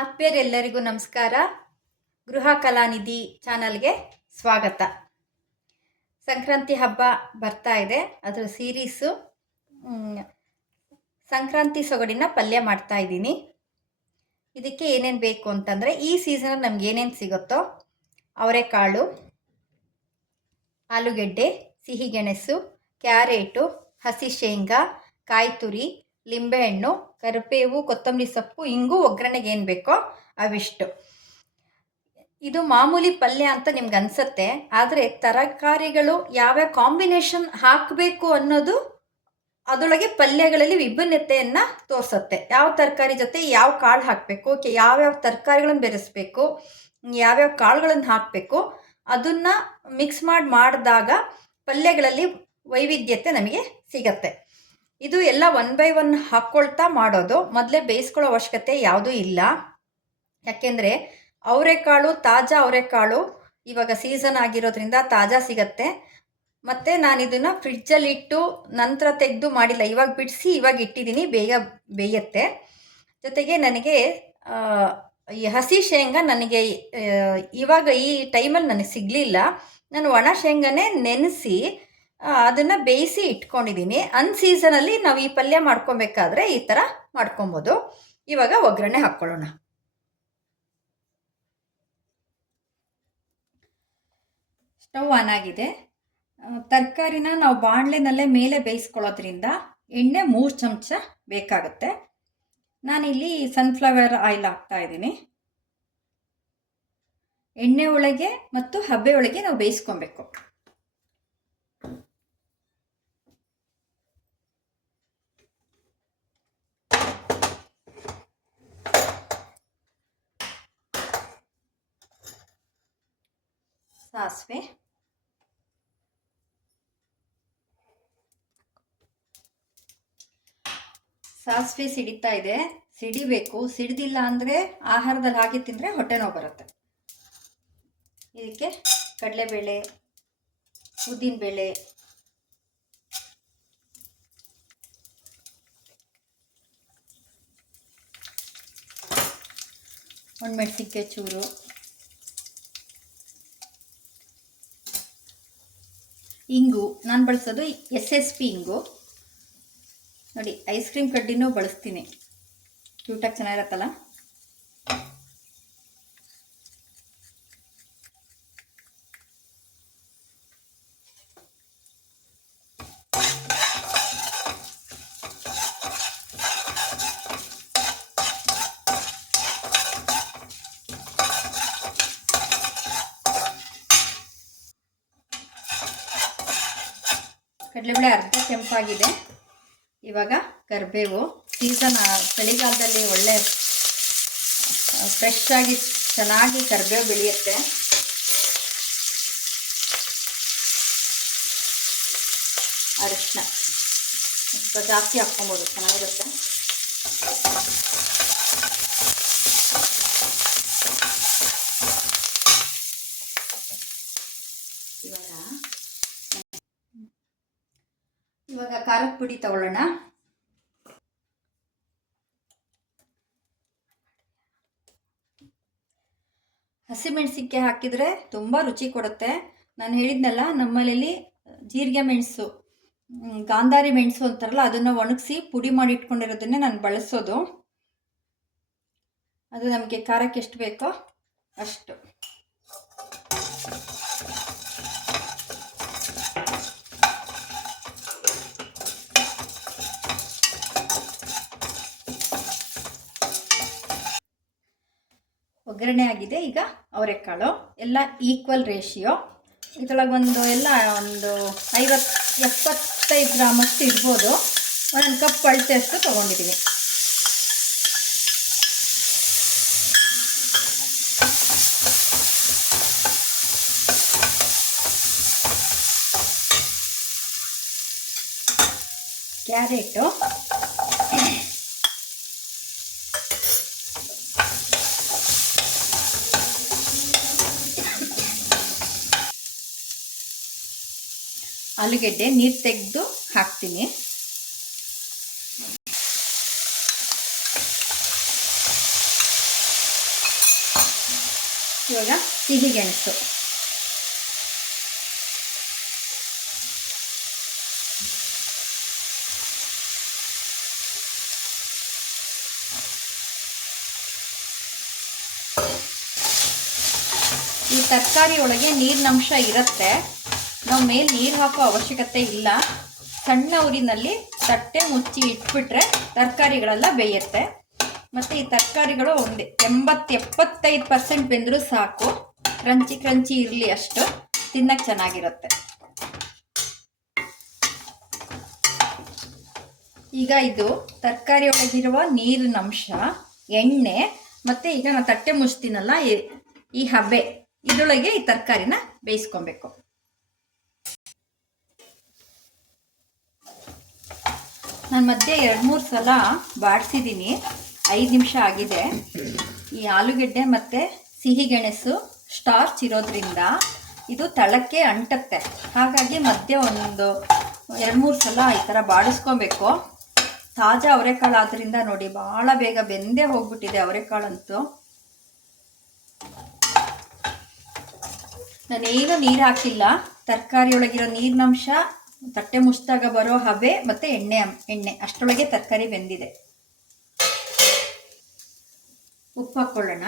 ಆತ್ಮೀಯರೆಲ್ಲರಿಗೂ ನಮಸ್ಕಾರ. ಗೃಹ ಕಲಾನಿಧಿ ಚಾನಲ್ಗೆ ಸ್ವಾಗತ. ಸಂಕ್ರಾಂತಿ ಹಬ್ಬ ಬರ್ತಾ ಇದೆ. ಅದರ ಸೀರೀಸು ಸಂಕ್ರಾಂತಿ ಸೊಗಡಿನ ಪಲ್ಯ ಮಾಡ್ತಾ ಇದ್ದೀನಿ. ಇದಕ್ಕೆ ಏನೇನು ಬೇಕು ಅಂತಂದರೆ, ಈ ಸೀಸನಲ್ಲಿ ನಮ್ಗೆ ಏನೇನು ಸಿಗುತ್ತೋ, ಅವರೆಕಾಳು, ಆಲೂಗೆಡ್ಡೆ, ಸಿಹಿಗೆಣಸು, ಕ್ಯಾರೆಟು, ಹಸಿ ಶೇಂಗಾ ಕಾಯಿ ತುರಿ ಲಿಂಬೆಹಣ್ಣು ಕರಿಬೇವು, ಕೊತ್ತಂಬರಿ ಸೊಪ್ಪು ಹಿಂಗೂ ಒಗ್ಗರಣೆಗೆ ಏನು ಬೇಕೋ ಅವಿಷ್ಟು. ಇದು ಮಾಮೂಲಿ ಪಲ್ಯ ಅಂತ ನಿಮ್ಗೆ ಅನಿಸುತ್ತೆ, ಆದರೆ ತರಕಾರಿಗಳು ಯಾವ್ಯಾವ ಕಾಂಬಿನೇಷನ್ ಹಾಕಬೇಕು ಅನ್ನೋದು ಅದರೊಳಗೆ ಪಲ್ಯಗಳಲ್ಲಿ ವಿಭಿನ್ನತೆಯನ್ನು ತೋರಿಸುತ್ತೆ. ಯಾವ ತರಕಾರಿ ಜೊತೆ ಯಾವ ಕಾಳು ಹಾಕಬೇಕು ಯಾವ್ಯಾವ ತರಕಾರಿಗಳನ್ನು ಬೆರೆಸ್ಬೇಕು, ಯಾವ್ಯಾವ ಕಾಳುಗಳನ್ನು ಹಾಕಬೇಕು, ಅದನ್ನು ಮಿಕ್ಸ್ ಮಾಡಿ ಮಾಡಿದಾಗ ಪಲ್ಯಗಳಲ್ಲಿ ವೈವಿಧ್ಯತೆ ನಮಗೆ ಸಿಗತ್ತೆ. ಇದು ಎಲ್ಲ ಒನ್ ಬೈ ಒನ್ ಹಾಕ್ಕೊಳ್ತಾ ಮಾಡೋದು ಮೊದಲೇ ಬೇಯಿಸ್ಕೊಳ್ಳೋ ಅವಶ್ಯಕತೆ ಯಾವುದೂ ಇಲ್ಲ. ಯಾಕೆಂದರೆ ಅವರೆಕಾಳು ತಾಜಾ ಅವರೆಕಾಳು ಇವಾಗ ಸೀಸನ್ ಆಗಿರೋದ್ರಿಂದ ತಾಜಾ ಸಿಗತ್ತೆ. ಮತ್ತು ನಾನು ಇದನ್ನು ಫ್ರಿಡ್ಜಲ್ಲಿ ಇಟ್ಟು ನಂತರ ತೆಗೆದು ಮಾಡಿಲ್ಲ, ಇವಾಗ ಬಿಡಿಸಿ ಇವಾಗ ಇಟ್ಟಿದ್ದೀನಿ ಬೇಗ ಬೇಯತ್ತೆ. ಜೊತೆಗೆ ನನಗೆ ಈ ಹಸಿ ಶೇಂಗಾ ನನಗೆ ಇವಾಗ ಈ ಟೈಮಲ್ಲಿ ನನಗೆ ಸಿಗಲಿಲ್ಲ. ನಾನು ಒಣ ಶೇಂಗಾನೇ ನೆನೆಸಿ ಅದನ್ನು ಬೇಯಿಸಿ ಇಟ್ಕೊಂಡಿದ್ದೀನಿ ಅನ್ ಸೀಸನಲ್ಲಿ ನಾವು ಈ ಪಲ್ಯ ಮಾಡ್ಕೊಬೇಕಾದ್ರೆ ಈ ಥರ ಮಾಡ್ಕೊಬೋದು. ಇವಾಗ ಒಗ್ಗರಣೆ ಹಾಕ್ಕೊಳ್ಳೋಣ. ಸ್ಟವ್ ಆನ್ ಆಗಿದೆ. ತರಕಾರಿನ ನಾವು ಬಾಣಲೆನಲ್ಲೇ ಮೇಲೆ ಬೇಯಿಸ್ಕೊಳ್ಳೋದ್ರಿಂದ ಎಣ್ಣೆ ಮೂರು ಚಮಚ ಬೇಕಾಗುತ್ತೆ. ನಾನಿಲ್ಲಿ ಸನ್ಫ್ಲವರ್ ಆಯಿಲ್ ಹಾಕ್ತಾ ಇದ್ದೀನಿ. ಎಣ್ಣೆ ಒಳಗೆ ಮತ್ತು ಹಬ್ಬೆ ಒಳಗೆ ನಾವು ಬೇಯಿಸ್ಕೊಬೇಕು. ಸಾಸಿವೆ. ಸಾಸಿವೆ ಸಿಡಿತಾ ಇದೆ. ಸಿಡಿಬೇಕು. ಸಿಡಿದಿಲ್ಲ ಅಂದರೆ ಆಹಾರದಲ್ಲಿ ಹಾಕಿ ತಿಂದರೆ ಹೊಟ್ಟೆ ನೋವು ಬರುತ್ತೆ. ಇದಕ್ಕೆ ಕಡಲೆಬೇಳೆ, ಉದ್ದಿನಬೇಳೆ, ಒಣಮೆಣಸಿನ್ಕಾಯಿ ಚೂರು. ಇಂಗು. ನಾನು ಬಳಸೋದು ಎಸ್ ಎಸ್ ಪಿ ಇಂಗು. ನೋಡಿ ಐಸ್ ಕ್ರೀಮ್ ಕಡ್ಡಿನೂ ಬಳಸ್ತೀನಿ. ಕ್ಯೂಟಾಗಿ ಚೆನ್ನಾಗಿರತ್ತಲ್ಲ? ಕಡಲೆಬೇಳೆ ಅರ್ಧ ಕೆಂಪಾಗಿದೆ. ಇವಾಗ ಕರಿಬೇವು. ಸೀಸನ್ ಚಳಿಗಾಲದಲ್ಲಿ ಒಳ್ಳೆ ಫ್ರೆಶ್ ಆಗಿ ಚೆನ್ನಾಗಿ ಕರಿಬೇವು ಬೆಳೆಯುತ್ತೆ. ಅರಿಶಿನ ಸ್ವಲ್ಪ ಜಾಸ್ತಿ ಹಾಕ್ಕೊಬೋದು, ಚೆನ್ನಾಗಿರುತ್ತೆ. ಇವಾಗ ಇವಾಗ ಖಾರದ ಪುಡಿ ತಗೊಳ್ಳೋಣ. ಹಸಿಮೆಣಸಿನ್ಕಾಯಿ ಹಾಕಿದರೆ ತುಂಬ ರುಚಿ ಕೊಡುತ್ತೆ. ನಾನು ಹೇಳಿದ್ನಲ್ಲ ನಮ್ಮಲ್ಲಿ ಜೀರಿಗೆ ಮೆಣಸು ಗಾಂಧಾರಿ ಮೆಣಸು ಅಂತಾರಲ್ಲ, ಅದನ್ನು ಒಣಗಿಸಿ ಪುಡಿ ಮಾಡಿ ಇಟ್ಕೊಂಡಿರೋದನ್ನೇ ನಾನು ಬಳಸೋದು. ಅದು ನಮಗೆ ಖಾರಕ್ಕೆ ಎಷ್ಟು ಬೇಕೋ ಅಷ್ಟು. ಒಗ್ಗರಣೆ ಆಗಿದೆ. ಈಗ ಅವರೆಕಾಳು, ಎಲ್ಲ ಈಕ್ವಲ್ ರೇಷಿಯೋ ಇದ್ರೊಳಗೆ ಒಂದು ಎಲ್ಲ ಒಂದು ಐವತ್ತು ಎಪ್ಪತ್ತೈದು ಗ್ರಾಮಷ್ಟು ಇರ್ಬೋದು. ಒಂದೊಂದು ಕಪ್ ಅಳತೆಯಷ್ಟು ತೊಗೊಂಡಿದ್ದೀನಿ ಕ್ಯಾರೆಟು ಆಲೂಗೆಡ್ಡೆ ನೀರು ತೆಗೆದು ಹಾಕ್ತೀನಿ. ಇವಾಗ ಸಿಹಿ ಗೆಣಸು. ಈ ತರಕಾರಿ ಒಳಗೆ ನೀರಿನಂಶ ಇರುತ್ತೆ. ನಾವು ಮೇಲೆ ನೀರು ಹಾಕೋ ಅವಶ್ಯಕತೆ ಇಲ್ಲ. ಸಣ್ಣ ಉರಿನಲ್ಲಿ ತಟ್ಟೆ ಮುಚ್ಚಿ ಇಟ್ಬಿಟ್ರೆ ತರಕಾರಿಗಳೆಲ್ಲ ಬೇಯುತ್ತೆ. ಮತ್ತು ಈ ತರಕಾರಿಗಳು ಒಂದು ಎಂಬತ್ತು ಎಪ್ಪತ್ತೈದು ಪರ್ಸೆಂಟ್ ಬೆಂದರೂ ಸಾಕು. ಕ್ರಂಚಿ ಕ್ರಂಚಿ ಇರಲಿ ಅಷ್ಟು. ತಿನ್ನಕ್ಕೆ ಚೆನ್ನಾಗಿರುತ್ತೆ. ಈಗ ಇದು ತರಕಾರಿ ಒಳಗಿರುವ ನೀರಿನ ಅಂಶ, ಎಣ್ಣೆ ಮತ್ತು ಈಗ ನಾನು ತಟ್ಟೆ ಮುಚ್ತೀನಲ್ಲ ಈ- ಈ ಹಬೆ. ಇದರೊಳಗೆ ಈ ತರಕಾರಿನ ಬೇಯಿಸ್ಕೊಬೇಕು. ನಾನು ಮಧ್ಯೆ ಎರಡು ಮೂರು ಸಲ ಬಾಡಿಸಿದ್ದೀನಿ ಐದು ನಿಮಿಷ ಆಗಿದೆ. ಈ ಆಲೂಗೆಡ್ಡೆ ಮತ್ತು ಸಿಹಿಗೆಣಸು ಸ್ಟಾರ್ಚ್ ಇರೋದ್ರಿಂದ ಇದು ತಳಕ್ಕೆ ಅಂಟತ್ತೆ. ಹಾಗಾಗಿ ಮಧ್ಯೆ ಒಂದು ಎರಡು ಮೂರು ಸಲ ಈ ಥರ ಬಾಡಿಸ್ಕೊಬೇಕು. ತಾಜಾ ಅವರೆಕಾಳು ಆದ್ದರಿಂದ ನೋಡಿ, ಭಾಳ ಬೇಗ ಬೆಂದೇ ಹೋಗ್ಬಿಟ್ಟಿದೆ ಅವರೆಕಾಳಂತೂ. ನಾನೇನು ನೀರು ಹಾಕಿಲ್ಲ. ತರಕಾರಿ ಒಳಗಿರೋ ನೀರಿನಂಶ ತಟ್ಟೆ ಮುಚ್ಚಿದಾಗ ಬರೋ ಹಬೆ ಮತ್ತು ಎಣ್ಣೆ ಎಣ್ಣೆ. ಅಷ್ಟರೊಳಗೆ ತರಕಾರಿ ಬೆಂದಿದೆ. ಉಪ್ಪು ಹಾಕ್ಕೊಳ್ಳೋಣ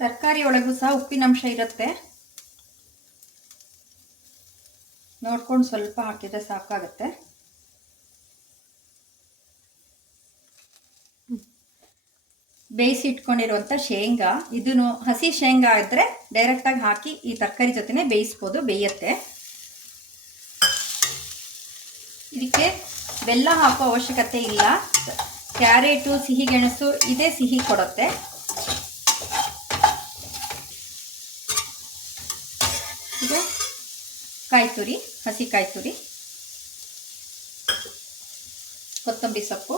ತರಕಾರಿ ಒಳಗೂ ಸಹ ಉಪ್ಪಿನಂಶ ಇರುತ್ತೆ. ನೋಡ್ಕೊಂಡು ಸ್ವಲ್ಪ ಹಾಕಿದ್ರೆ ಸಾಕಾಗುತ್ತೆ. ಬೇಯಿಸಿ ಇಟ್ಕೊಂಡಿರುವಂಥ ಶೇಂಗಾ. ಇದನ್ನು ಹಸಿ ಶೇಂಗಾ ಇದ್ದರೆ ಡೈರೆಕ್ಟಾಗಿ ಹಾಕಿ ಈ ತರಕಾರಿ ಜೊತೆನೇ ಬೇಯಿಸ್ಬೋದು, ಬೇಯುತ್ತೆ. ಇದಕ್ಕೆ ಬೆಲ್ಲ ಹಾಕೋ ಅವಶ್ಯಕತೆ ಇಲ್ಲ. ಕ್ಯಾರೆಟು, ಸಿಹಿಗೆಣಸು ಇದೇ ಸಿಹಿ ಕೊಡುತ್ತೆ. ಇದು ಕಾಯಿ ತುರಿ ಹಸಿ ಕಾಯಿ ತುರಿ ಕೊತ್ತಂಬರಿ ಸೊಪ್ಪು.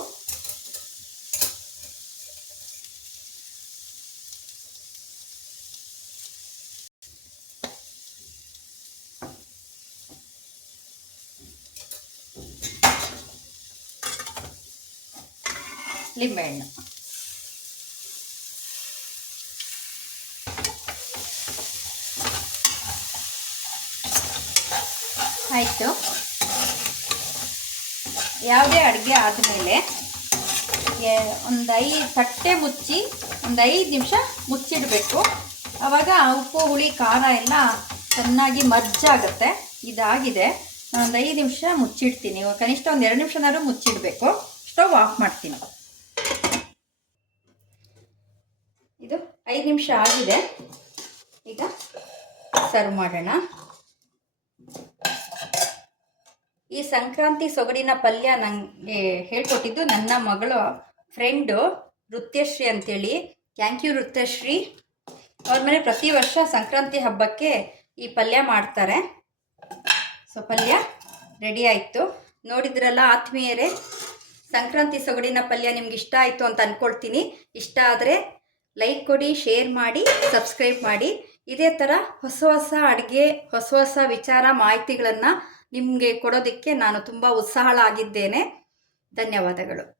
ಲಿಂಬೆಹಣ್ಣು ಆಯಿತು. ಯಾವುದೇ ಅಡುಗೆ ಆದಮೇಲೆ ಒಂದು ಐದು ತಟ್ಟೆ ಮುಚ್ಚಿ, ಒಂದು ಐದು ನಿಮಿಷ ಮುಚ್ಚಿಡಬೇಕು. ಆವಾಗ ಉಪ್ಪು, ಹುಳಿ, ಖಾರ ಎಲ್ಲ ಚೆನ್ನಾಗಿ ಮಜ್ಜಾಗುತ್ತೆ ಇದಾಗಿದೆ. ಒಂದು ಐದು ನಿಮಿಷ ಮುಚ್ಚಿಡ್ತೀನಿ. ಕನಿಷ್ಠ ಒಂದು ಎರಡು ನಿಮಿಷನಾದ್ರೂ ಮುಚ್ಚಿಡಬೇಕು. ಸ್ಟವ್ ಆಫ್ ಮಾಡ್ತೀನಿ. ಇದು ಐದು ನಿಮಿಷ ಆಗಿದೆ. ಈಗ ಸರ್ವ್ ಮಾಡೋಣ. ಈ ಸಂಕ್ರಾಂತಿ ಸೊಗಡಿನ ಪಲ್ಯ ನನಗೆ ಹೇಳ್ಕೊಟ್ಟಿದ್ದು ನನ್ನ ಮಗಳು ಫ್ರೆಂಡು ನೃತ್ಯಶ್ರೀ ಅಂತೇಳಿ. ಥ್ಯಾಂಕ್ ಯು ನೃತ್ಯಶ್ರೀ ಅವ್ರ ಮನೆ ಪ್ರತಿ ವರ್ಷ ಸಂಕ್ರಾಂತಿ ಹಬ್ಬಕ್ಕೆ ಈ ಪಲ್ಯ ಮಾಡ್ತಾರೆ. ಸೊ ಪಲ್ಯ ರೆಡಿ ಆಯಿತು. ನೋಡಿದ್ರಲ್ಲ ಆತ್ಮೀಯರೇ, ಸಂಕ್ರಾಂತಿ ಸೊಗಡಿನ ಪಲ್ಯ ನಿಮ್ಗೆ ಇಷ್ಟ ಆಯಿತು ಅಂತ ಅಂದ್ಕೊಳ್ತೀನಿ ಇಷ್ಟ ಆದರೆ ಲೈಕ್ ಕೊಡಿ ಶೇರ್ ಮಾಡಿ ಸಬ್ಸ್ಕ್ರೈಬ್ ಮಾಡಿ. ಇದೇ ಥರ ಹೊಸ ಹೊಸ ಅಡುಗೆ, ಹೊಸ ಹೊಸ ವಿಚಾರ, ಮಾಹಿತಿಗಳನ್ನು ನಿಮಗೆ ಕೊಡೋದಕ್ಕೆ ನಾನು ತುಂಬ ಉತ್ಸಾಹಳಾಗಿದ್ದೇನೆ. ಧನ್ಯವಾದಗಳು.